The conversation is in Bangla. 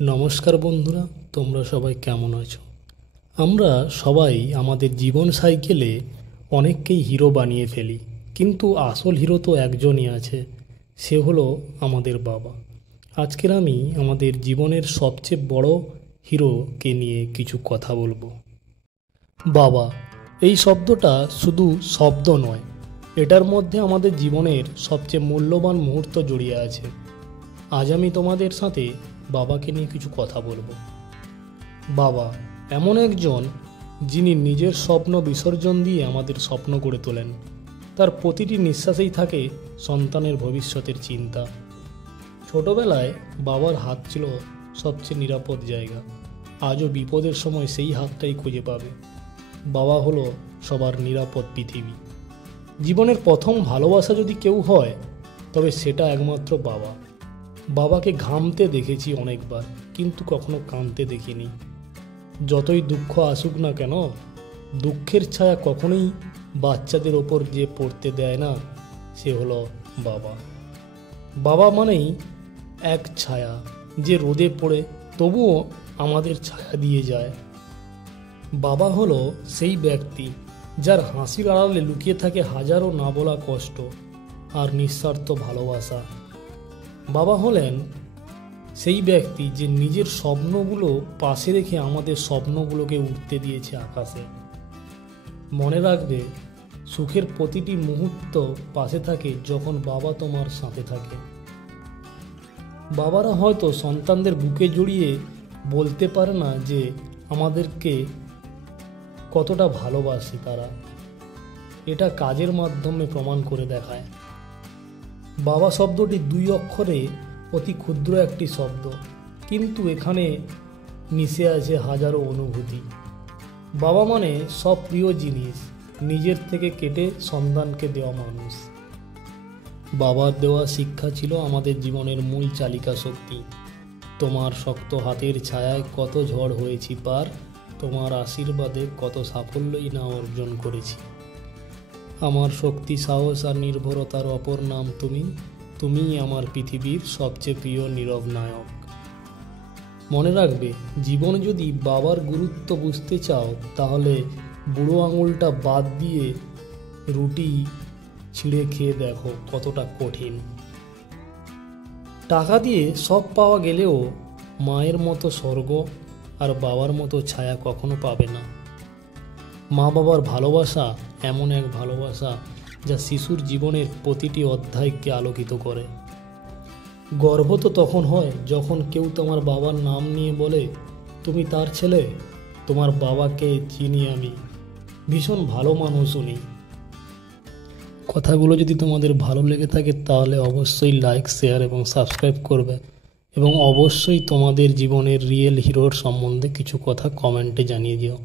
নমস্কার বন্ধুরা, তোমরা সবাই কেমন আছো? আমরা সবাই আমাদের জীবন সাইকেলে অনেককেই হিরো বানিয়ে ফেলি, কিন্তু আসল হিরো তো একজনই আছে, সে হলো আমাদের বাবা। আজকের আমি আমাদের জীবনের সবচেয়ে বড় হিরোকে নিয়ে কিছু কথা বলবো। বাবা, এই শব্দটা শুধু শব্দ নয়, এটার মধ্যে আমাদের জীবনের সবচেয়ে মূল্যবান মুহূর্ত জড়িয়ে আছে। আজ আমি তোমাদের সাথে বাবাকে নিয়ে কিছু কথা বলবো। বাবা এমন একজন যিনি নিজের স্বপ্ন বিসর্জন দিয়ে আমাদের স্বপ্ন গড়ে তোলেন। তার প্রতিটি নিঃশ্বাসেই থাকে সন্তানের ভবিষ্যতের চিন্তা। ছোটবেলায় বাবার হাত ছিল সবচেয়ে নিরাপদ জায়গা। আজও বিপদের সময় সেই হাতটাই খুঁজে পাবে। বাবা হলো সবার নিরাপদ পৃথিবী। জীবনের প্রথম ভালোবাসা যদি কেউ হয়, তবে সেটা একমাত্র বাবা। বাবাকে ঘামতে দেখেছি অনেকবার, কিন্তু কখনো কাঁদতে দেখিনি। যতই দুঃখ আসুক না কেন, দুঃখের ছায়া কখনোই বাচ্চাদের ওপর যে পড়তে দেয় না, সে হলো বাবা। বাবা মানেই এক ছায়া, যে রোদে পড়ে তবুও আমাদের ছায়া দিয়ে যায়। বাবা হলো সেই ব্যক্তি যার হাসির আড়ালে লুকিয়ে থাকে হাজারো না বলা কষ্ট আর নিঃস্বার্থ ভালোবাসা। বাবা হলেন সেই ব্যক্তি যে নিজের স্বপ্নগুলো পাশে রেখে আমাদের স্বপ্নগুলোকে উঠতে দিয়েছে আকাশে। মনে রাখবে, সুখের প্রতিটি মুহূর্ত পাশে থাকে যখন বাবা তোমার সাথে থাকে। বাবারা হয়তো সন্তানদের বুকে জড়িয়ে বলতে পারে না যে আমাদেরকে কতটা ভালোবাসে তারা, এটা কাজের মাধ্যমে প্রমাণ করে দেখায়। বাবা শব্দটি দুই অক্ষরে অতি ক্ষুদ্র একটি শব্দ, কিন্তু এখানে মিশে আছে হাজারো অনুভূতি। বাবা মানে সব প্রিয় জিনিস নিজের থেকে কেটে সন্তানকে দেওয়া মানুষ। বাবার দেওয়া শিক্ষা ছিল আমাদের জীবনের মূল চালিকা শক্তি। তোমার শক্ত হাতের ছায়ায় কত ঝড় হয়েছি পার, তোমার আশীর্বাদে কত সাফল্যই না অর্জন করেছি। আমার শক্তি, সাহস আর নির্ভরতার অপর নাম তুমি। তুমিই আমার পৃথিবীর সবচেয়ে প্রিয় নীরব নায়ক। মনে রাখবে, জীবনে যদি বাবার গুরুত্ব বুঝতে চাও, তাহলে বুড়ো আঙুলটা বাদ দিয়ে রুটি ছিঁড়ে খেয়ে দেখো কতটা কঠিন। টাকা দিয়ে সব পাওয়া গেলেও মায়ের মতো স্বর্গ আর বাবার মতো ছায়া কখনো পাবে না। মা বাবার ভালোবাসা এমন এক ভালোবাসা যা শিশুর জীবনের প্রতিটি অধ্যায়কে আলোকিত করে। গর্ব তো তখন হয় যখন কেউ তোমার বাবার নাম নিয়ে বলে, তুমি তার ছেলে। তোমার বাবাকে চিনি আমি, ভীষণ ভালো মানুষ উনি। কথাগুলো যদি তোমাদের ভালো লেগে থাকে, তাহলে অবশ্যই লাইক, শেয়ার এবং সাবস্ক্রাইব করবে, এবং অবশ্যই তোমাদের জীবনের রিয়েল হিরোর সম্বন্ধে কিছু কথা কমেন্টে জানিয়ে দিও।